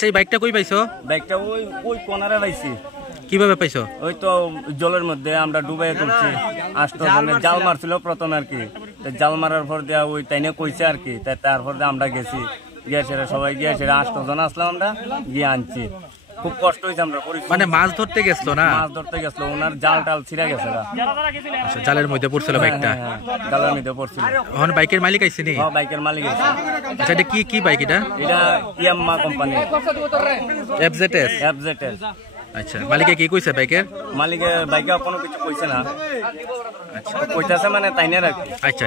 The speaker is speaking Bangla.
সেই বাইকটা কই পাইছো? বাইকটা ওই ওই কোনারে পাইছি। কিভাবে পাইছো? ওই তো জলের মধ্যে আমরা ডুবাই তুলছি। 8 জনের জাল মারছিল প্রথম আর কি। জাল মারার পর দেওয়া ওই তাইনে কইছে আর কি। তারপর আমরা গেছি, গিয়ে সেরা সবাই গিয়ে সেরা 8 জন আসলাম, আমরা গিয়ে আনছি। খুব কষ্ট হয়েছে। আমরা মানে মাছ ধরতে গেছিল না? মাছ ধরতে গেছিল, ওনার জাল টাল ছিঁড়া গেছে। জালের মধ্যে পড়ছিল বাইকটা? জালের মধ্যে পড়ছিল। এখন বাইকের মালিক আইছে নি? হ্যাঁ, বাইকের মালিক আইছে। আচ্ছা, এটা কি বাইক? এটা ইয়ামাহা কোম্পানি এফজেডএস। আচ্ছা, মালিকে কি কইছে বাইকের? বাইকে কোনো কিছু কইছে না। আচ্ছা, কইতাছে মানে তাইনের আর কি। আচ্ছা।